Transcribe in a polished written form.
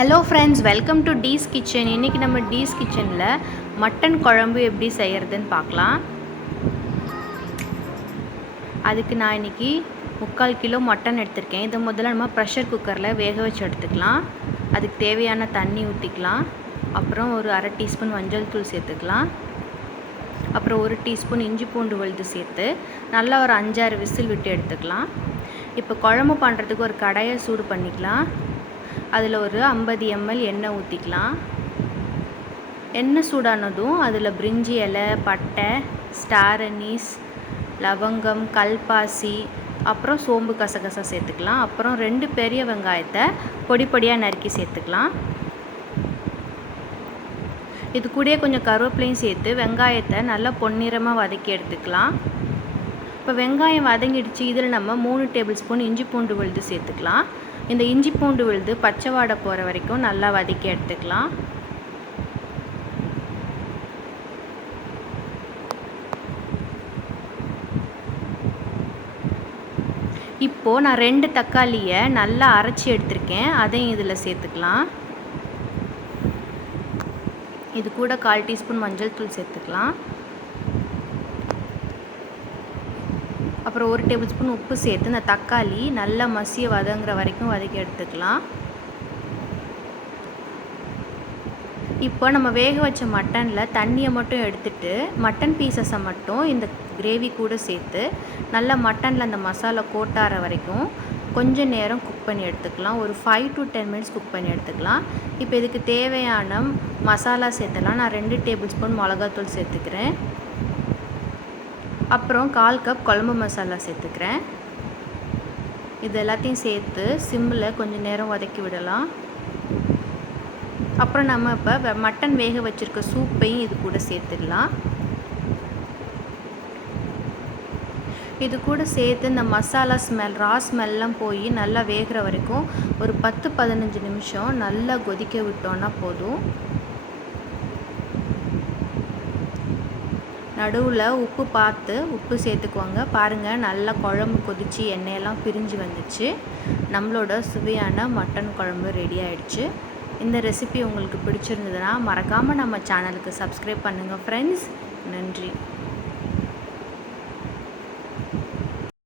Hello friends, welcome to Dee's Kitchen. இன்றைக்கி நம்ம tease கிச்சனில் மட்டன் குழம்பு எப்படி செய்கிறதுன்னு பார்க்கலாம். அதுக்கு நான் இன்றைக்கி 3/4 கிலோ மட்டன் எடுத்திருக்கேன். இதை முதல்ல நம்ம ப்ரெஷர் குக்கரில் வேக வச்சு எடுத்துக்கலாம். அதுக்கு தேவையான தண்ணி ஊற்றிக்கலாம். அப்புறம் ஒரு 1/2 டீஸ்பூன் மஞ்சள் தூள் சேர்த்துக்கலாம். அப்புறம் 1 டீஸ்பூன் இஞ்சி பூண்டு விழுது சேர்த்து நல்லா ஒரு 5-6 விசில் விட்டு எடுத்துக்கலாம். இப்போ குழம்பு பண்ணுறதுக்கு ஒரு கடாயை சூடு பண்ணிக்கலாம். அதில் ஒரு 50 ml எண்ணெய் ஊற்றிக்கலாம். எண்ணெய் சூடானதும் அதில் பிரிஞ்சி இலை, பட்டை, ஸ்டார் அனீஸ், லவங்கம், கல்பாசி, அப்புறம் சோம்பு கசகசா சேர்த்துக்கலாம். அப்புறம் 2 பெரிய வெங்காயத்தை பொடி பொடியாக நறுக்கி சேர்த்துக்கலாம். இது கூடயே கொஞ்சம் கருவேப்பிலையும் சேர்த்து வெங்காயத்தை நல்லா பொன்னிறமாக வதக்கி எடுத்துக்கலாம். இப்போ வெங்காயம் வதங்கிடுச்சு. இதில் நம்ம 3 டேபிள் ஸ்பூன் இஞ்சி பூண்டு விழுது சேர்த்துக்கலாம். இந்த இஞ்சி பூண்டு விழுது பச்சை வாடை போகிற வரைக்கும் நல்லா வதக்கி எடுத்துக்கலாம். இப்போது நான் 2 தக்காளியை நல்லா அரைச்சி எடுத்திருக்கேன். அதையும் இதில் சேர்த்துக்கலாம். இது கூட 1/4 டீஸ்பூன் மஞ்சள் தூள் சேர்த்துக்கலாம். அப்புறம் 1 டேபிள் ஸ்பூன் உப்பு சேர்த்து இந்த தக்காளி நல்லா மசிய வதங்குற வரைக்கும் வதக்கி எடுத்துக்கலாம். இப்போ நம்ம வேக வச்ச மட்டனில் தண்ணியை மட்டும் எடுத்துட்டு மட்டன் பீசஸை மட்டும் இந்த கிரேவி கூட சேர்த்து நல்லா மட்டனில் அந்த மசாலா கோட்டார வரைக்கும் கொஞ்சம் நேரம் குக் பண்ணி எடுத்துக்கலாம். ஒரு 5 to 10 மினிட்ஸ் குக் பண்ணி எடுத்துக்கலாம். இப்போ இதுக்கு தேவையான மசாலா சேர்த்துலாம். நான் 2 டேபிள் ஸ்பூன் மிளகாத்தூள் சேர்த்துக்கிறேன். அப்புறம் 1/4 கப் குழம்பு மசாலா சேர்த்துக்கிறேன். இது எல்லாத்தையும் சேர்த்து சிம்மில் கொஞ்சம் நேரம் வதக்கி விடலாம். அப்புறம் நம்ம இப்போ மட்டன் வேக வச்சுருக்க சூப்பையும் இது கூட சேர்த்துடலாம். இது கூட சேர்த்து இந்த மசாலா ரா ஸ்மெல்லாம் போய் நல்லா வேகிற வரைக்கும் ஒரு 10-15 நிமிஷம் நல்லா கொதிக்க விட்டோன்னா போதும். நடுவில் உப்பு பார்த்து உப்பு சேர்த்துக்குவாங்க. பாருங்கள், நல்லா குழம்பு கொதித்து எண்ணெயெல்லாம் பிரிஞ்சு வந்துச்சு. நம்மளோட சுவையான மட்டன் குழம்பு ரெடி ஆகிடுச்சு. இந்த ரெசிபி உங்களுக்கு பிடிச்சிருந்ததுன்னா மறக்காமல் நம்ம சேனலுக்கு சப்ஸ்கிரைப் பண்ணுங்கள் ஃப்ரெண்ட்ஸ். நன்றி.